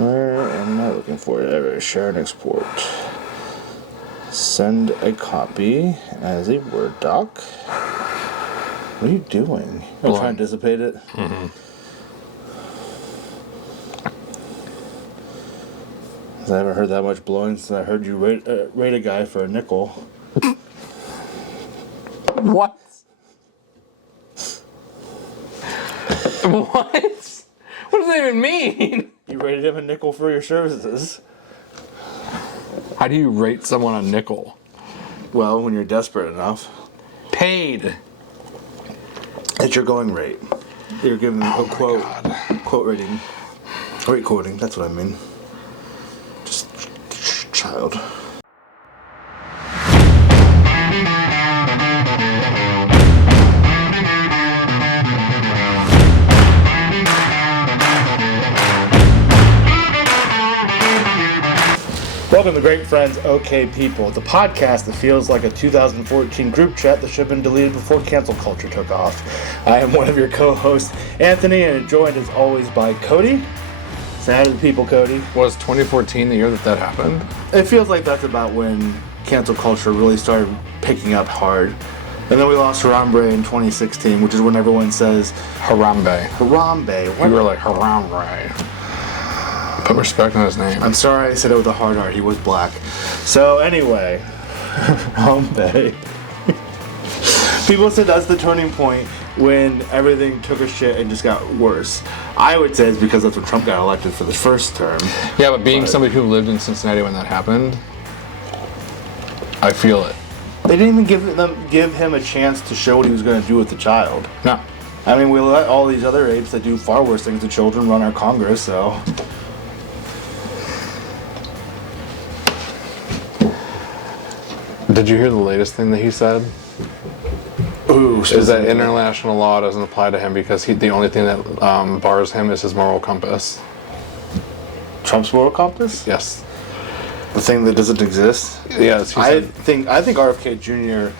Where am I looking for it? Share and export. Send a copy as a Word doc. What are you doing? You're trying to dissipate it? Mm-hmm. I haven't heard that much blowing since I heard you rate a guy for a nickel. What? What? What does that even mean? You rated him a nickel for your services. How do you rate someone a nickel? Well, when you're desperate enough. Paid. It's your going rate. You're giving a quote rating. Rate quoting, that's what I mean. Just child. Welcome to Great Friends, OK People, the podcast that feels like a 2014 group chat that should have been deleted before cancel culture took off. I am one of your co-hosts, Anthony, and joined as always by Cody. Say hi to the people, Cody. Was 2014 the year that happened? It feels like that's about when cancel culture really started picking up hard. And then we lost Harambe in 2016, which is when everyone says Harambe. Harambe. You were like Harambe. Put respect on his name. I'm sorry I said it with a hard R. He was black. So anyway, Harambe. People said that's the turning point when everything took a shit and just got worse. I would say it's because that's when Trump got elected for the first term. Yeah, but being somebody who lived in Cincinnati when that happened, I feel it. They didn't even give him a chance to show what he was going to do with the child. No. I mean, we let all these other apes that do far worse things to children run our Congress, so... Did you hear the latest thing that he said? Ooh, is that international law doesn't apply to him because the only thing that bars him is his moral compass. Trump's moral compass? Yes. The thing that doesn't exist? Yes. I think RFK Jr.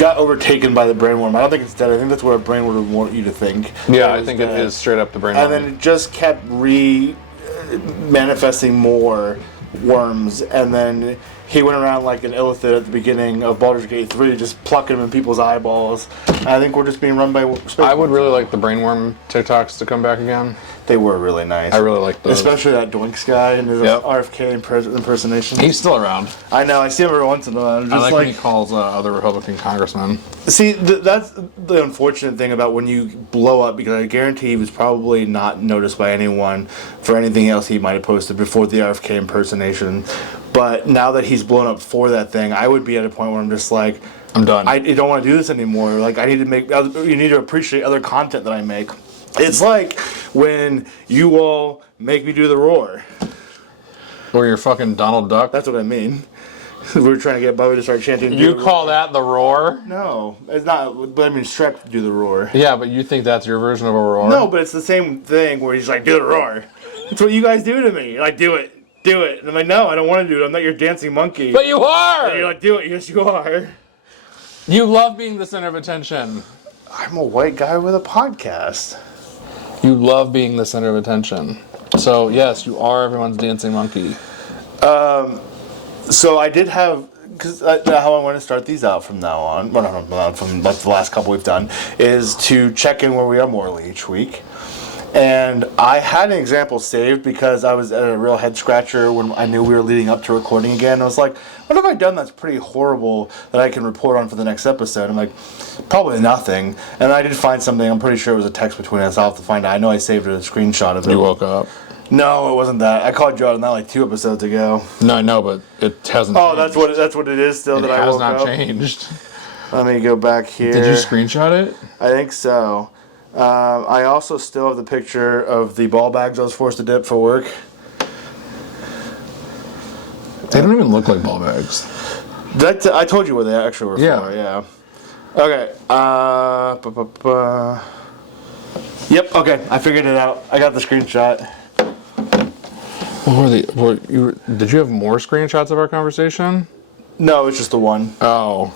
got overtaken by the brainworm. I don't think it's dead. I think that's what a brainworm would want you to think. Yeah, I think it is straight up the brainworm. And then it just kept manifesting more worms, and then he went around like an illithid at the beginning of Baldur's Gate 3, just plucking them in people's eyeballs. And I think we're just being run by space. I would really like the brainworm TikToks to come back again. They were really nice. I really like those. Especially that Doinks guy and his RFK impersonation. He's still around. I know, I see him every once in a while. I like when he calls other Republican congressmen. See, that's the unfortunate thing about when you blow up, because I guarantee he was probably not noticed by anyone for anything else he might have posted before the RFK impersonation. But now that he's blown up for that thing, I would be at a point where I'm just like, I'm done. I don't want to do this anymore. Like, you need to appreciate other content that I make. It's like when you all make me do the roar. Or you're fucking Donald Duck. That's what I mean. We were trying to get Bubba to start chanting. You call that the roar? No, it's not. But I mean, Shrek do the roar. Yeah, but you think that's your version of a roar? No, but it's the same thing where he's like, do the roar. That's what you guys do to me. You're like, do it. Do it. And I'm like, no, I don't want to do it. I'm not your dancing monkey. But you are! And you're like, do it. Yes, you are. You love being the center of attention. I'm a white guy with a podcast. You love being the center of attention. So, yes, you are everyone's dancing monkey. So I did have, because how I want to start these out from now on, well, not from like the last couple we've done, is to check in where we are morally each week. And I had an example saved because I was at a real head scratcher when I knew we were leading up to recording again. I was like, what have I done that's pretty horrible that I can report on for the next episode? I'm like, probably nothing. And I did find something. I'm pretty sure it was a text between us. I'll have to find out. I know I saved a screenshot of it. You woke up? No, it wasn't that. I called you out on that like 2 episodes ago. No, I know, but it hasn't changed. That's what it is still that I woke up? It has not changed. Let me go back here. Did you screenshot it? I think so. I also still have the picture of the ball bags I was forced to dip for work. They don't even look like ball bags. I told you what they actually were for. Yeah. Okay. Yep. Okay. I figured it out. I got the screenshot. What were did you have more screenshots of our conversation? No, it's just the one. Oh.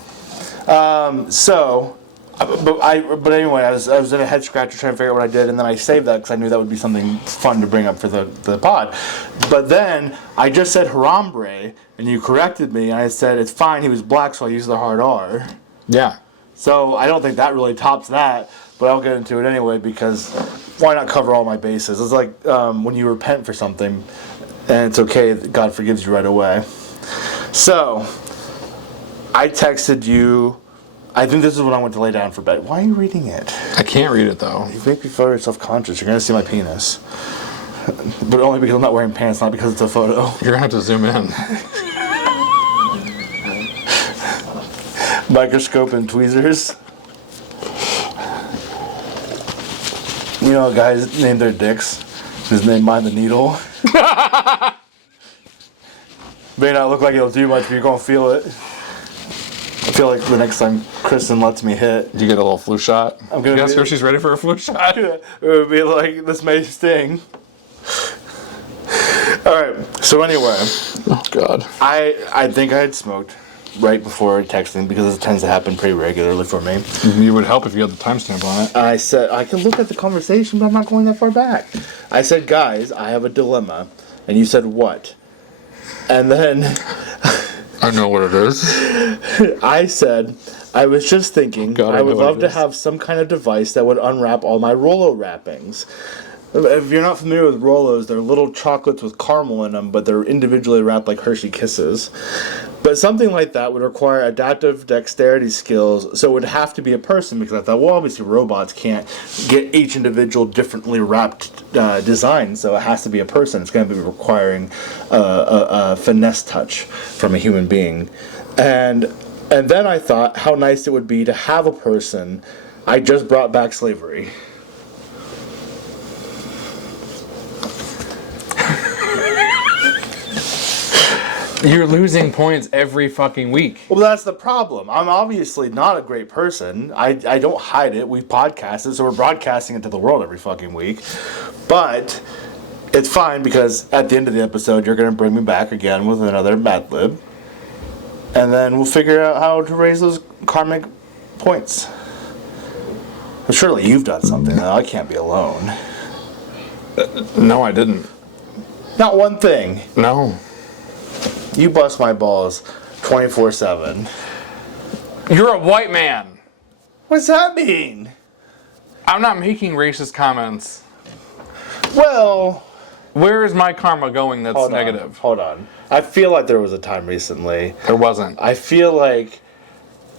So But anyway, I was in a head scratcher trying to figure out what I did, and then I saved that because I knew that would be something fun to bring up for the pod. But then I just said harambre, and you corrected me, and I said it's fine. He was black, so I used the hard R. Yeah. So I don't think that really tops that, but I'll get into it anyway because why not cover all my bases? It's like when you repent for something, and it's okay. God forgives you right away. So I texted you. I think this is when I went to lay down for bed. Why are you reading it? I can't read it though. You make me feel very self-conscious. You're going to see my penis. But only because I'm not wearing pants, not because it's a photo. You're gonna have to zoom in. Microscope and tweezers. You know, guys named their dicks. His name Mind the Needle. May not look like it'll do much, but you're going to feel it. I feel like the next time Kristen lets me hit, You get a little flu shot. I'm gonna ask be- her if she's ready for a flu shot. it would be like, this may sting. Alright, so anyway, Oh God. I think I had smoked right before texting because it tends to happen pretty regularly for me. You would help if you had the timestamp on it. I said, I can look at the conversation, but I'm not going that far back. I said, guys, I have a dilemma. And you said, what? And then I know what it is. I said, I was just thinking, God, I I would know what love it to is. have some kind of device that would unwrap all my Rolo wrappings. If you're not familiar with Rolos, they're little chocolates with caramel in them, but they're individually wrapped like Hershey Kisses. But something like that would require adaptive dexterity skills, so it would have to be a person, because I thought, well, obviously robots can't get each individual differently wrapped design, so it has to be a person. It's going to be requiring a finesse touch from a human being. And then I thought how nice it would be to have a person. I just brought back slavery. You're losing points every fucking week. Well, that's the problem. I'm obviously not a great person. I don't hide it. We podcast it, so we're broadcasting it to the world every fucking week. But it's fine because at the end of the episode, you're going to bring me back again with another Mad Lib. And then we'll figure out how to raise those karmic points. But surely you've done something. I can't be alone. No, I didn't. Not one thing. No. You bust my balls 24/7. You're a white man. What's that mean? I'm not making racist comments. Well, Where is my karma going that's negative? Hold on. I feel like there was a time recently. There wasn't. I feel like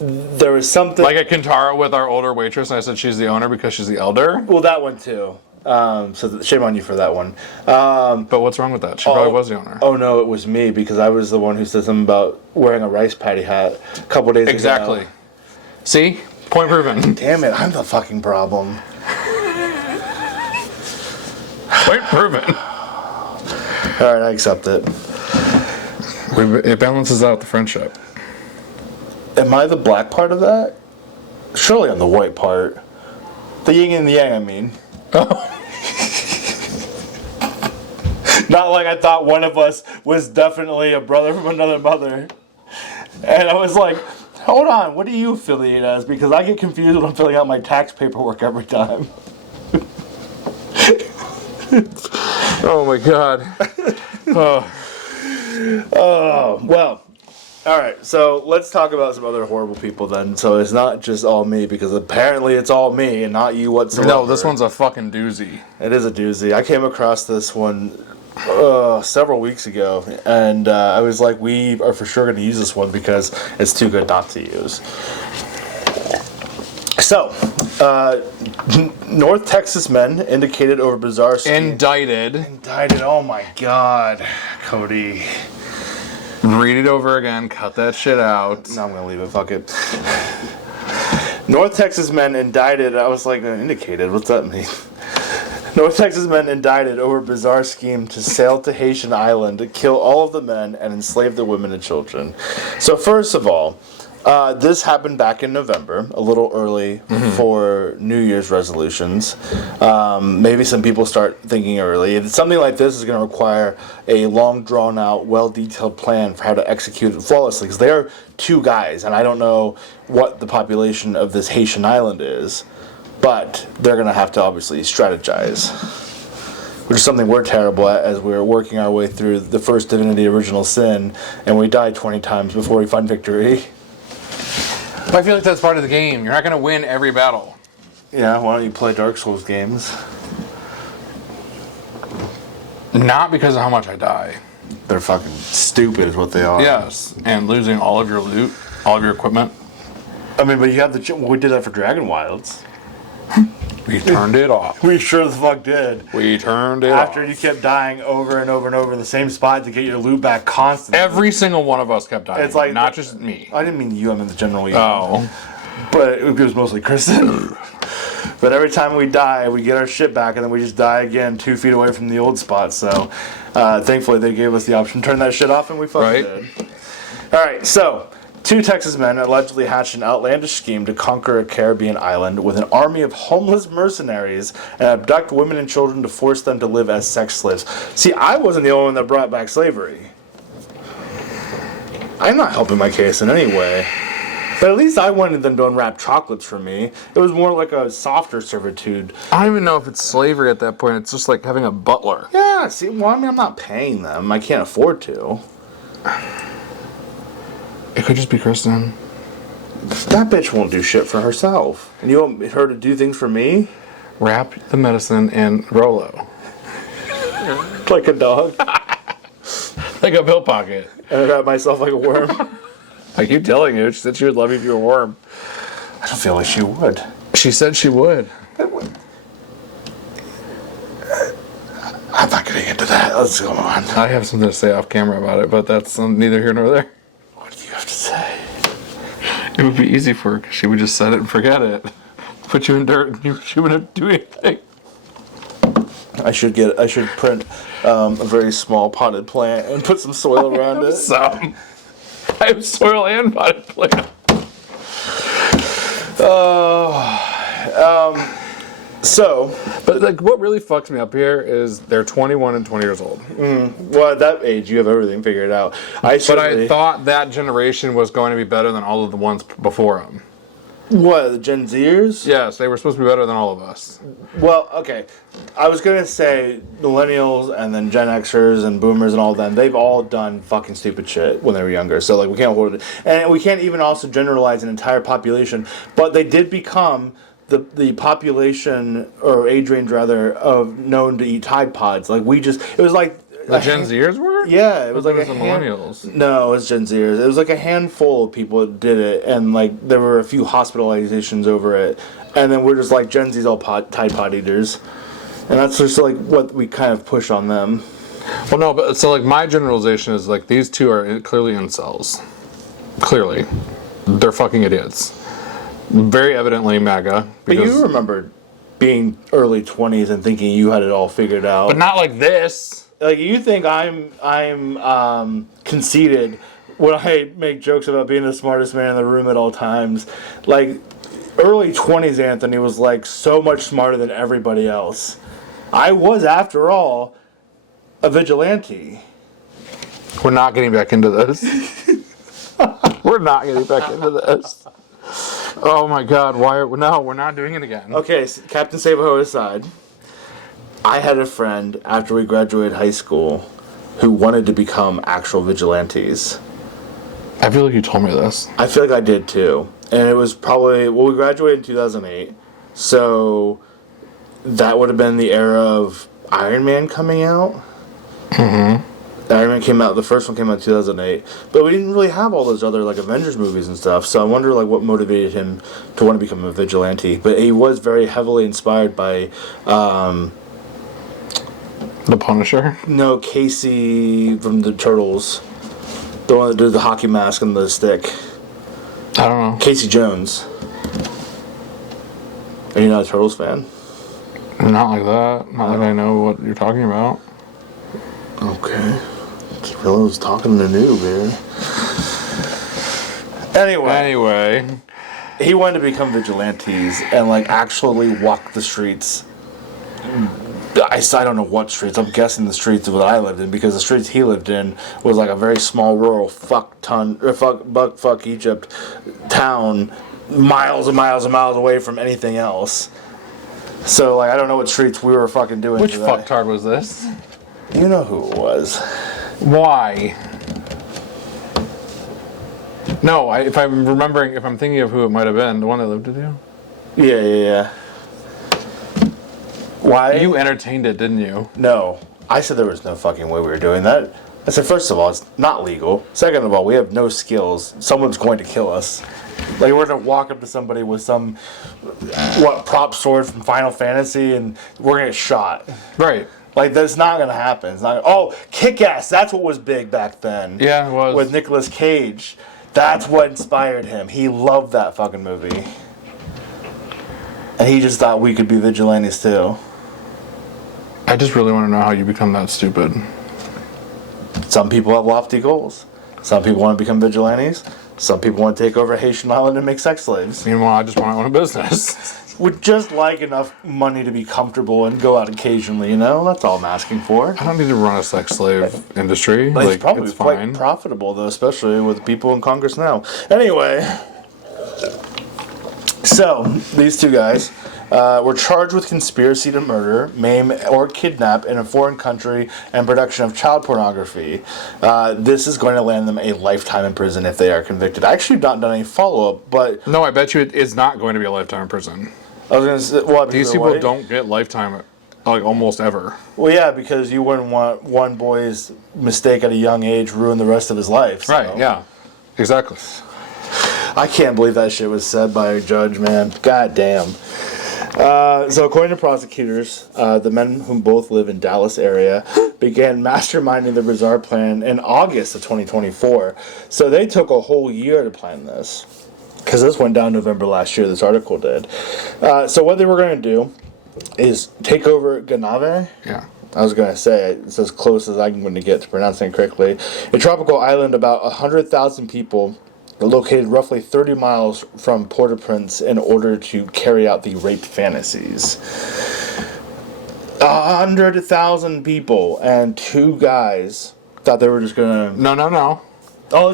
there was something. Like at Kintara with our older waitress, and I said she's the owner because she's the elder. Well, that one too. So shame on you for that one. But what's wrong with that? She probably was the owner. Oh no, it was me because I was the one who said something about wearing a rice patty hat a couple days Exactly. ago. See? Point proven. Damn it, I'm the fucking problem. Point proven. All right, I accept it. It balances out the friendship. Am I the black part of that? Surely I'm the white part. The yin and the yang, I mean. Not like I thought one of us was definitely a brother from another mother. And I was like, hold on, what do you affiliate as? Because I get confused when I'm filling out my tax paperwork every time. Oh my god. Well, all right, so let's talk about some other horrible people then. So it's not just all me, because apparently it's all me and not you whatsoever. No, this one's a fucking doozy. It is a doozy. I came across this one several weeks ago, and I was like, we are for sure going to use this one because it's too good not to use. So, North Texas men indicated over bizarre scheme. Indicted. Oh my God, Cody. Read it over again. Cut that shit out. No, I'm going to leave it. Fuck it. North Texas men indicted. I was like, indicated? What's that mean? North Texas men indicted over bizarre scheme to sail to Haitian Island to kill all of the men and enslave the women and children. So first of all, This happened back in November, a little early for New Year's resolutions. Maybe some people start thinking early. Something like this is going to require a long, drawn-out, well-detailed plan for how to execute it flawlessly. Because they are 2 guys, and I don't know what the population of this Haitian island is, but they're going to have to obviously strategize. Which is something we're terrible at as we're working our way through the first Divinity Original Sin, and we die 20 times before we find victory. I feel like that's part of the game. You're not going to win every battle. Yeah, why don't you play Dark Souls games? Not because of how much I die. They're fucking stupid is what they are. Yes, and losing all of your loot, all of your equipment. I mean, but you have the... Well, we did that for Dragon Wilds. We turned it off. We sure the fuck did. We turned it off. After you kept dying over and over and over in the same spot to get your loot back constantly. Every single one of us kept dying. It's like... Not just me. I didn't mean you, I meant the general you. Oh. But it was mostly Kristen. But every time we die, we get our shit back, and then we just die again 2 feet away from the old spot. So, thankfully, they gave us the option to turn that shit off, and we fucking did. All right, so 2 Texas men allegedly hatched an outlandish scheme to conquer a Caribbean island with an army of homeless mercenaries and abduct women and children to force them to live as sex slaves. See, I wasn't the only one that brought back slavery. I'm not helping my case in any way. But at least I wanted them to unwrap chocolates for me. It was more like a softer servitude. I don't even know if it's slavery at that point. It's just like having a butler. Yeah, see, well, I mean, I'm not paying them. I can't afford to. It could just be Kristen. That bitch won't do shit for herself. And you want her to do things for me? Wrap the medicine in Rolo. Like a dog? Like a pill pocket. And wrap myself like a worm? I keep telling you, she said she would love you if you were a worm. I don't feel like she would. She said she would. I'm not getting into that. Let's go on. I have something to say off camera about it, but that's neither here nor there. What do you have to say? It would be easy for her because she would just set it and forget it. Put you in dirt and she wouldn't do anything. I should print a very small potted plant and put some soil around it. I have soil and potted plant. But like, what really fucks me up here is they're 21 and 20 years old. Well, at that age, you have everything figured out. But I thought that generation was going to be better than all of the ones before them. What, the Gen Zers? Yes, they were supposed to be better than all of us. Well, okay. I was going to say millennials and then Gen Xers and boomers and all of them, they've all done fucking stupid shit when they were younger. So, like, we can't hold it. And we can't even also generalize an entire population. But they did become the population, or age range rather, of known to eat Tide Pods. Like, it was like... The Gen Zers were? Yeah, it was like the millennials. No, it was Gen Zers. It was like a handful of people that did it, and like there were a few hospitalizations over it. And then we're just like Gen Z's all Tide Pod eaters, and that's just like what we kind of push on them. Well, no, but so like my generalization is like these two are clearly incels. Clearly, they're fucking idiots. Very evidently MAGA. But you remember being early 20s and thinking you had it all figured out. But not like this. Like, you think I'm conceited when I make jokes about being the smartest man in the room at all times. Like, early 20s Anthony was, like, so much smarter than everybody else. I was, after all, a vigilante. We're not getting back into this. We're not getting back into this. Oh, my God. No, we're not doing it again. Okay, so Captain Save-A-Ho aside. I had a friend, after we graduated high school, who wanted to become actual vigilantes. I feel like you told me this. I feel like I did too. And it was probably... Well, we graduated in 2008. So that would have been the era of Iron Man coming out. Mm-hmm. Iron Man came out... The first one came out in 2008. But we didn't really have all those other, like, Avengers movies and stuff. So I wonder, like, what motivated him to want to become a vigilante. But he was very heavily inspired by... The Punisher? No, Casey from the Turtles. The one that did the hockey mask and the stick. I don't know. Casey Jones. Are you not a Turtles fan? Not like that. Not like I know what you're talking about. Okay. Just realized I was talking to noob here. Anyway, he wanted to become vigilantes and like actually walk the streets. I don't know what streets. I'm guessing the streets that I lived in, because the streets he lived in was like a very small rural fuck Egypt town, miles and miles and miles away from anything else. So like I don't know what streets we were fucking doing. Which today. fucktard was this? You know who it was. Why? No, if I'm thinking of who it might have been, the one that lived with you. Yeah. Why? You entertained it, didn't you? No. I said there was no fucking way we were doing that. I said, first of all, it's not legal. Second of all, we have no skills. Someone's going to kill us. Like, we're going to walk up to somebody with some, prop sword from Final Fantasy, and we're going to get shot. Right. Like, that's not going to happen. It's not. Oh, Kick-Ass. That's what was big back then. Yeah, it was. With Nicolas Cage. That's what inspired him. He loved that fucking movie. And he just thought we could be vigilantes, too. I just really want to know how you become that stupid. Some people have lofty goals. Some people want to become vigilantes. Some people want to take over Haitian Island and make sex slaves. Meanwhile, I just want to own a business. Would just like enough money to be comfortable and go out occasionally, you know? That's all I'm asking for. I don't need to run a sex slave industry. But it's probably it's quite fine. profitable, though, especially with people in Congress now. Anyway, so these two guys were charged with conspiracy to murder, maim, or kidnap in a foreign country and production of child pornography. This is going to land them a lifetime in prison if they are convicted. I actually have not done any follow-up, but... No, I bet you it's not going to be a lifetime in prison. I was going to say... What, these people don't get lifetime, like, almost ever. Well, yeah, because you wouldn't want one boy's mistake at a young age ruin the rest of his life. So. Right, yeah. Exactly. I can't believe that shit was said by a judge, man. God damn. So according to prosecutors, the men whom both live in Dallas area began masterminding the bizarre plan in August of 2024. So they took a whole year to plan this. Because this went down November last year, this article did. So what they were going to do is take over Ganave. Yeah. I was going to say, it's as close as I'm going to get to pronouncing it correctly. A tropical island about 100,000 people located roughly 30 miles from Port-au-Prince in order to carry out the rape fantasies. 100,000 people and two guys thought they were just going to... No. Oh,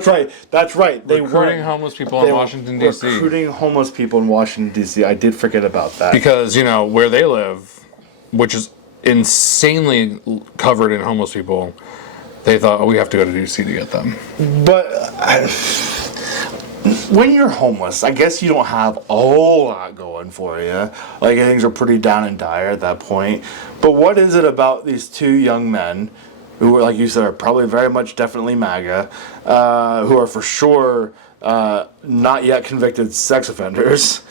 that's right. They recruiting homeless people in Washington, D.C. Recruiting homeless people in Washington, D.C. I did forget about that. Because, where they live, which is insanely covered in homeless people, they thought, we have to go to D.C. to get them. But... when you're homeless, I guess you don't have a whole lot going for you. Like, things are pretty down and dire at that point. But what is it about these two young men, who are, like you said, are probably very much definitely MAGA, who are for sure not yet convicted sex offenders?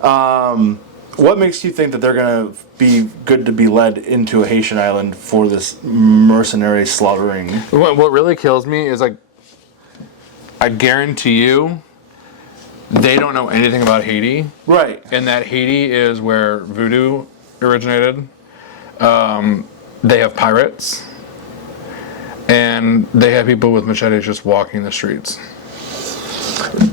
What makes you think that they're going to be good to be led into a Haitian island for this mercenary slaughtering? What really kills me is, like, I guarantee you, they don't know anything about Haiti. Right. And that Haiti is where voodoo originated. They have pirates. And they have people with machetes just walking the streets.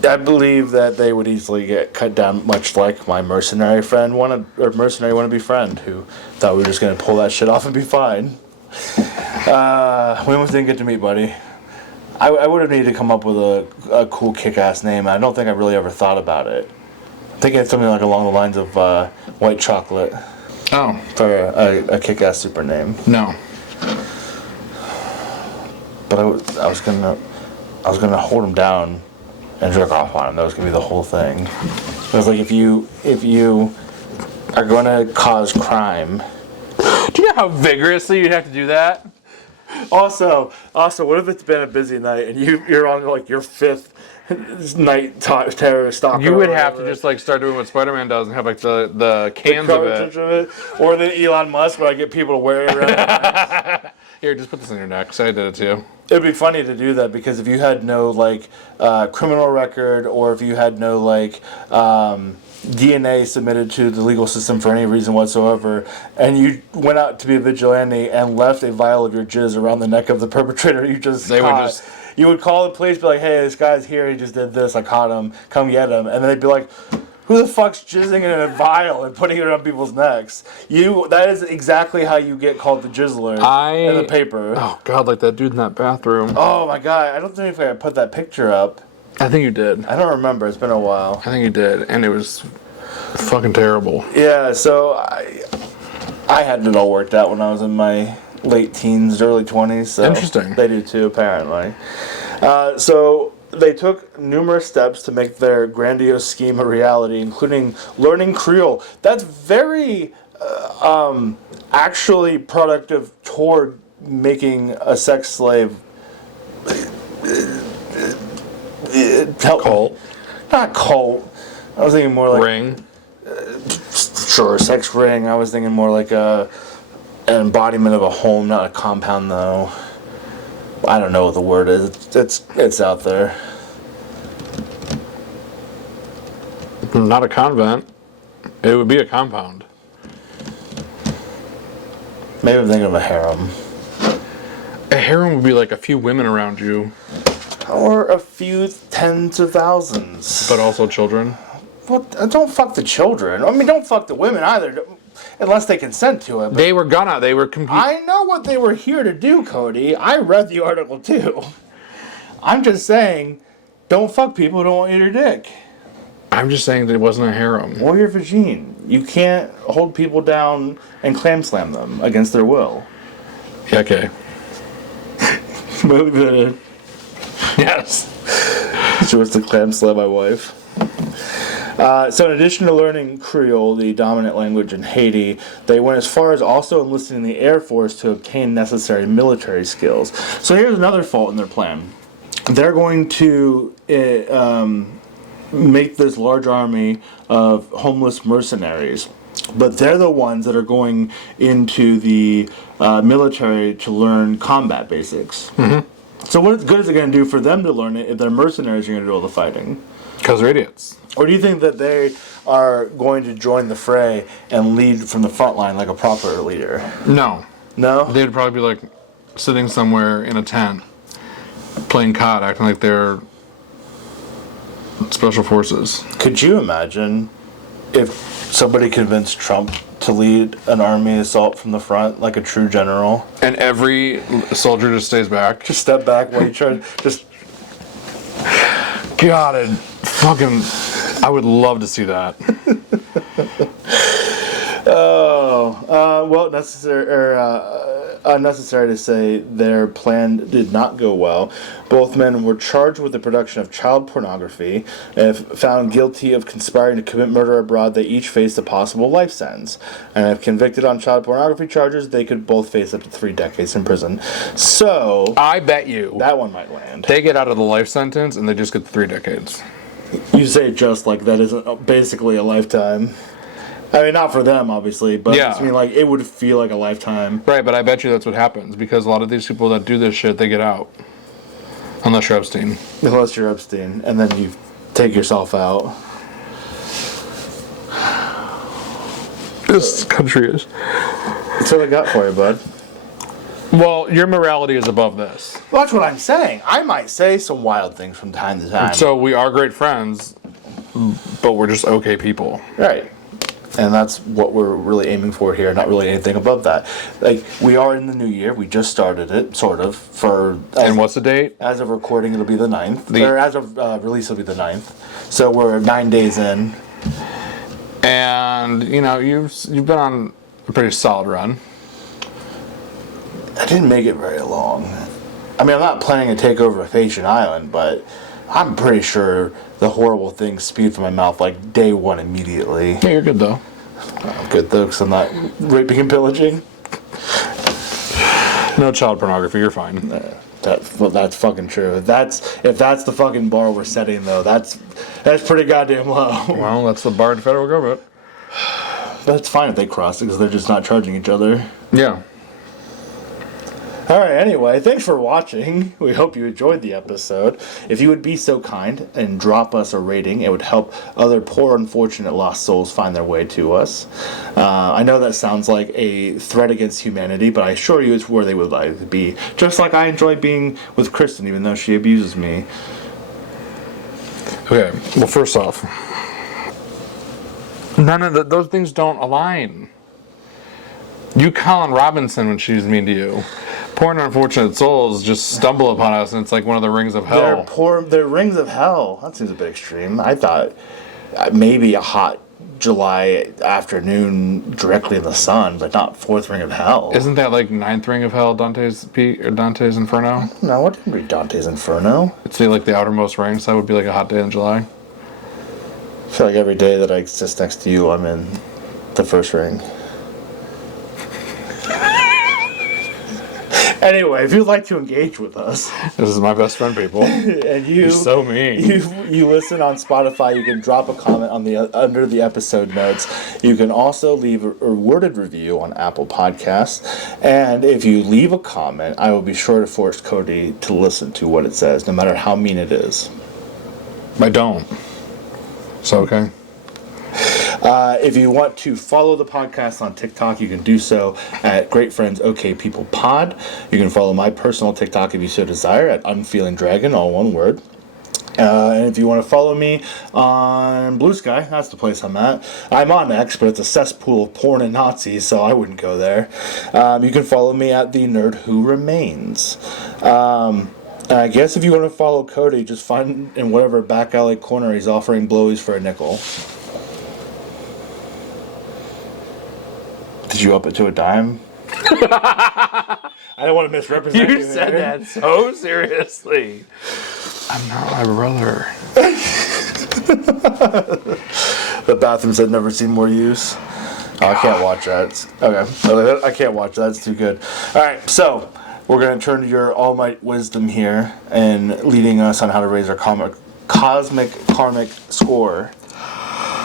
I believe that they would easily get cut down, much like my mercenary wannabe friend, who thought we were just going to pull that shit off and be fine. We almost didn't get to meet, buddy. I would have needed to come up with a cool kick-ass name. I don't think I really ever thought about it. I think it's something like along the lines of white chocolate. Oh. For a kick-ass super name. No. But I was gonna hold him down and jerk off on him. That was gonna be the whole thing. It was like if you are gonna cause crime. Do you know how vigorously you'd have to do that? Also, what if it's been a busy night and you're on like your fifth night terror stalker? You would have to just like start doing what Spider-Man does and have like the cans of it. Or then Elon Musk, where I get people to wear it around. Here, just put this on your neck. So I did it too. It'd be funny to do that because if you had no like criminal record, or if you had no like DNA submitted to the legal system for any reason whatsoever, and you went out to be a vigilante and left a vial of your jizz around the neck of the perpetrator you just You would call the police, be like, "Hey, this guy's here. He just did this. I caught him. Come get him." And then they'd be like, "Who the fuck's jizzing in a vial and putting it on people's necks?" That is exactly how you get called the jizzler in the paper. Oh God, like that dude in that bathroom. Oh my God, I don't think if I put that picture up. I think you did. I don't remember. It's been a while. I think you did, and it was fucking terrible. Yeah, so I had it all worked out when I was in my late teens, early 20s. So Interesting. They do too, apparently. So they took numerous steps to make their grandiose scheme a reality, including learning Creole. That's very actually productive toward making a sex slave. Cult. Not cult. I was thinking more like Ring. Sure, sex ring. I was thinking more like an embodiment of a home, not a compound, though. I don't know what the word is. It's out there. Not a convent. It would be a compound. Maybe I'm thinking of a harem. A harem would be like a few women around you, Or a few tens of thousands. but also children. What? Don't fuck the children. I mean, don't fuck the women either, unless they consent to it. But They were gonna. They were competing. I know what they were here to do, Cody. I read the article too. I'm just saying, don't fuck people who don't want your dick. I'm just saying that it wasn't a harem. Or your vagine. You can't hold people down and clam slam them against their will. Yeah, okay. Yes. She wants to clam slam my wife. So in addition to learning Creole, the dominant language in Haiti, they went as far as also enlisting in the Air Force to obtain necessary military skills. So here's another fault in their plan. They're going to make this large army of homeless mercenaries. But they're the ones that are going into the military to learn combat basics. Mm-hmm. So what good is it going to do for them to learn it if they're mercenaries are going to do all the fighting? Because they're idiots. Or do you think that they are going to join the fray and lead from the front line like a proper leader? No. No? They'd probably be like sitting somewhere in a tent, playing COD, acting like they're special forces. Could you imagine if somebody convinced Trump to lead an army assault from the front like a true general? And every soldier just stays back. Just step back while you try to just... God, I would love to see that. Well, unnecessary to say, their plan did not go well. Both men were charged with the production of child pornography. If found guilty of conspiring to commit murder abroad, they each faced a possible life sentence. And if convicted on child pornography charges, they could both face up to 3 decades in prison. So, I bet you that one might land. they get out of the life sentence and they just get 3 decades. You say just like that isn't basically a lifetime. I mean, not for them, obviously, but Yeah. I mean, like, it would feel like a lifetime. Right, but I bet you that's what happens because a lot of these people that do this shit, they get out. Unless you're Epstein. Unless you're Epstein, and then you take yourself out. This country is. That's what I got for you, bud. Well, your morality is above this. Well, that's what I'm saying. I might say some wild things from time to time. So we are great friends, but we're just okay people. Right. And that's what we're really aiming for here, not really anything above that. Like, we are in the new year. We just started it, sort of. And what's the date? As of recording, it'll be the 9th. Or as of release, it'll be the 9th. So we're 9 days in. And, you know, you've been on a pretty solid run. I didn't make it very long. I mean, I'm not planning to take over a Haitian island, but I'm pretty sure the horrible things spewed from my mouth like day one immediately. Yeah, you're good, though. I'm good, though, because I'm not raping and pillaging. No child pornography, you're fine. That's fucking true. If that's the fucking bar we're setting, though, that's pretty goddamn low. Well, that's the bar to federal government. But it's fine if they cross it, because they're just not charging each other. Yeah. All right, anyway, thanks for watching. We hope you enjoyed the episode. If you would be so kind and drop us a rating, it would help other poor, unfortunate lost souls find their way to us. I know that sounds like a threat against humanity, but I assure you it's where they would like to be. Just like I enjoy being with Kristen, even though she abuses me. Okay, well, first off, none of those things don't align. You Colin Robinson when she's mean to you. Poor and unfortunate souls just stumble upon us, and it's like one of the rings of hell. They're rings of hell. That seems a bit extreme. I thought maybe a hot July afternoon directly in the sun, but not fourth ring of hell. Isn't that like ninth ring of hell, Dante's Peak or Dante's Inferno? No, I didn't read Dante's Inferno. It's like the outermost ring, so that would be like a hot day in July. I feel like every day that I exist next to you, I'm in the first ring. Anyway, if you'd like to engage with us, this is my best friend, people. And you're so mean. You listen on Spotify. You can drop a comment on the under the episode notes. You can also leave a worded review on Apple Podcasts. And if you leave a comment, I will be sure to force Cody to listen to what it says, no matter how mean it is. I don't. So okay. If you want to follow the podcast on TikTok, you can do so at Great Friends OK People Pod. You can follow my personal TikTok if you so desire at Unfeeling Dragon, all one word. And if you want to follow me on Blue Sky, that's the place I'm at. I'm on X, but it's a cesspool of porn and Nazis, so I wouldn't go there. You can follow me at The Nerd Who Remains. And I guess if you want to follow Cody, just find in whatever back alley corner he's offering blowies for a nickel. Did you up it to a dime? I don't want to misrepresent you. You said that so seriously. I'm not my brother. The bathrooms I've never seen more use. Oh, I can't watch that. Okay. I can't watch that. It's too good. All right, so we're going to turn to your all-might wisdom here and leading us on how to raise our cosmic karmic score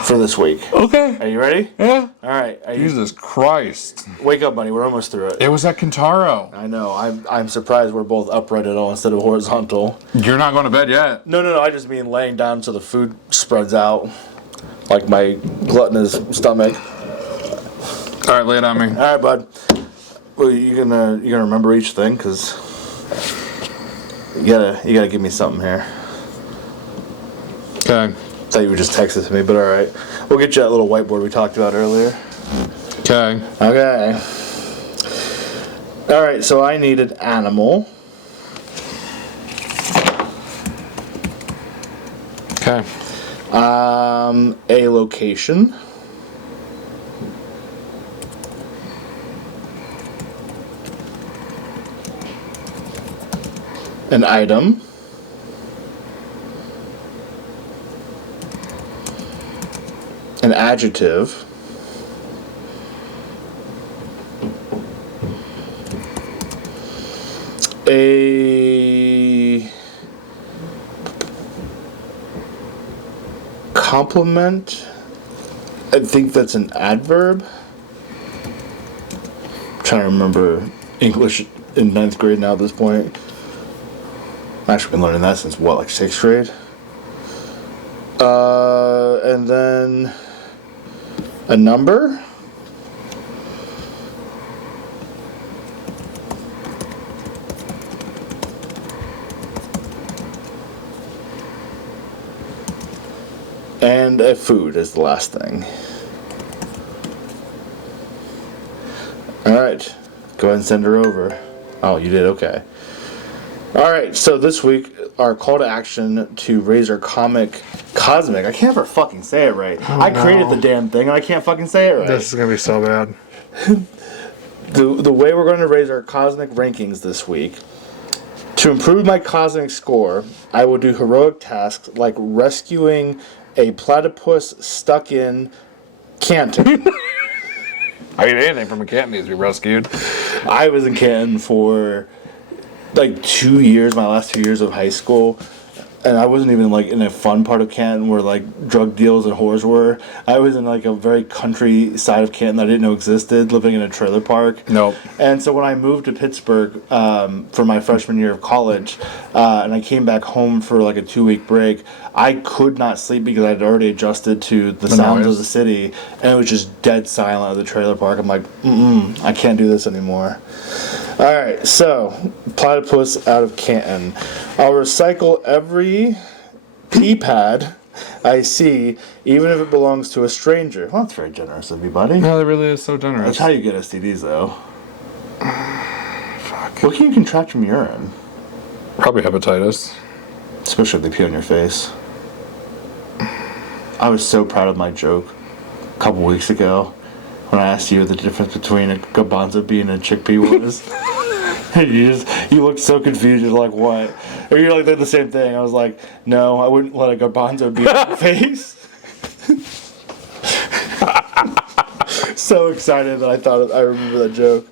for this week. Okay. Are you ready? Yeah. All right. Jesus Christ. Wake up, buddy. We're almost through it. It was at Kintaro. I know. I'm surprised we're both upright at all instead of horizontal. You're not going to bed yet. No. I just mean laying down so the food spreads out, like my gluttonous stomach. All right, lay it on me. All right, bud. Well, you gonna remember each thing, cause you gotta give me something here. Okay. Thought you would just text it to me, but all right. We'll get you that little whiteboard we talked about earlier. Okay. Okay. All right. So I needed animal. Okay. A location. An item. An adjective. A compliment. I think that's an adverb. I'm trying to remember English in 9th grade now at this point. I've actually been learning that since what, like 6th grade? And then a number. And a food is the last thing. Alright. Go ahead and send her over. Oh, you did? Okay. Alright, so this week, our call to action to raise our cosmic... I can't ever fucking say it right. Oh, I created the damn thing and I can't fucking say it right. This is going to be so bad. The way we're going to raise our cosmic rankings this week, to improve my cosmic score, I will do heroic tasks like rescuing a platypus stuck in Canton. I mean, anything from a cat needs to be rescued. I was in Canton for like 2 years, my last 2 years of high school. and I wasn't even like in a fun part of Canton where like drug deals and whores were. I was in like a very country side of Canton that I didn't know existed, living in a trailer park. Nope. And so when I moved to Pittsburgh for my freshman year of college, and I came back home for like a 2-week break, I could not sleep because I had already adjusted to the sounds noise. of the city, and it was just dead silent at the trailer park. I'm like, I can't do this anymore. All right, so platypus out of Canton. I'll recycle every pee pad I see, even if it belongs to a stranger. Well, that's very generous of you, buddy. No, that really is so generous. That's how you get STDs, though. Fuck. What can you contract from urine? Probably hepatitis. Especially if they pee on your face. I was so proud of my joke a couple weeks ago when I asked you what the difference between a garbanzo bean and a chickpea was. you looked so confused. You're like, what? Or you're like, they're the same thing. I was like, no, I wouldn't let a garbanzo be on your face. So excited that I thought I remember that joke.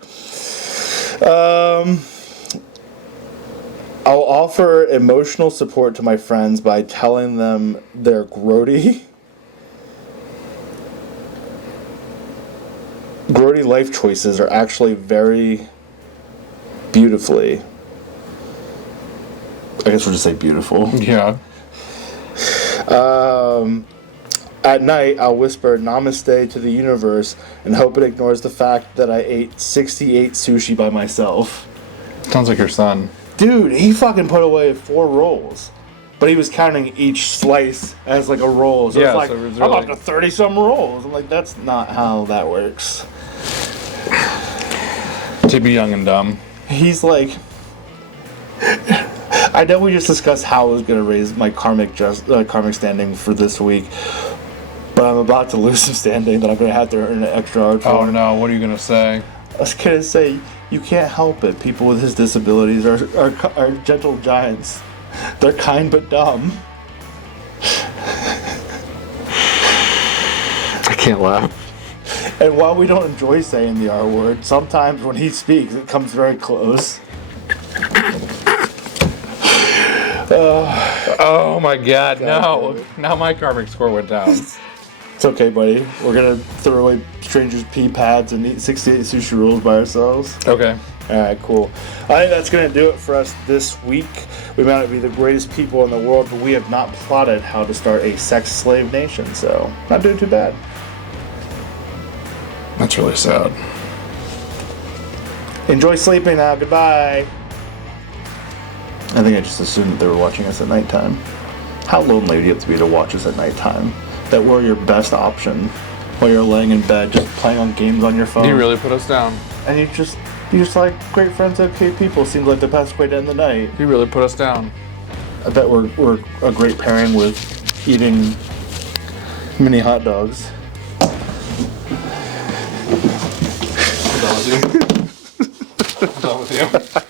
I'll offer emotional support to my friends by telling them they're grody. Grody life choices are actually very beautifully. I guess we'll just say beautiful. Yeah. At night, I'll whisper namaste to the universe and hope it ignores the fact that I ate 68 sushi by myself. Sounds like your son. Dude, he fucking put away 4 rolls. But he was counting each slice as like a roll. So Yeah, it's like, so it was I'm really- up to 30-some rolls. I'm like, that's not how that works. To be young and dumb. He's like... I know we just discussed how I was going to raise my karmic standing for this week. But I'm about to lose some standing that I'm going to have to earn an extra hard for. Oh no, what are you gonna say? I was going to say, you can't help it. People with his disabilities are gentle giants. They're kind but dumb. I can't laugh. And while we don't enjoy saying the R word, sometimes when he speaks, it comes very close. Oh my god, no. damn it. Now my karmic score went down. It's okay, buddy. We're going to throw away strangers' pee pads and eat 68 sushi rolls by ourselves. Okay. Alright, cool. I think that's going to do it for us this week. We might not be the greatest people in the world, but we have not plotted how to start a sex slave nation, so not doing too bad. That's really sad. Enjoy sleeping now. Goodbye. I think I just assumed that they were watching us at nighttime. How lonely do you have to be to watch us at nighttime? That we're your best option while you're laying in bed just playing on games on your phone. You really put us down. And you just like great friends, okay people. Seems like the best way to end the night. You really put us down. I bet we're a great pairing with eating mini hot dogs. I'm done with you. I'm done with you.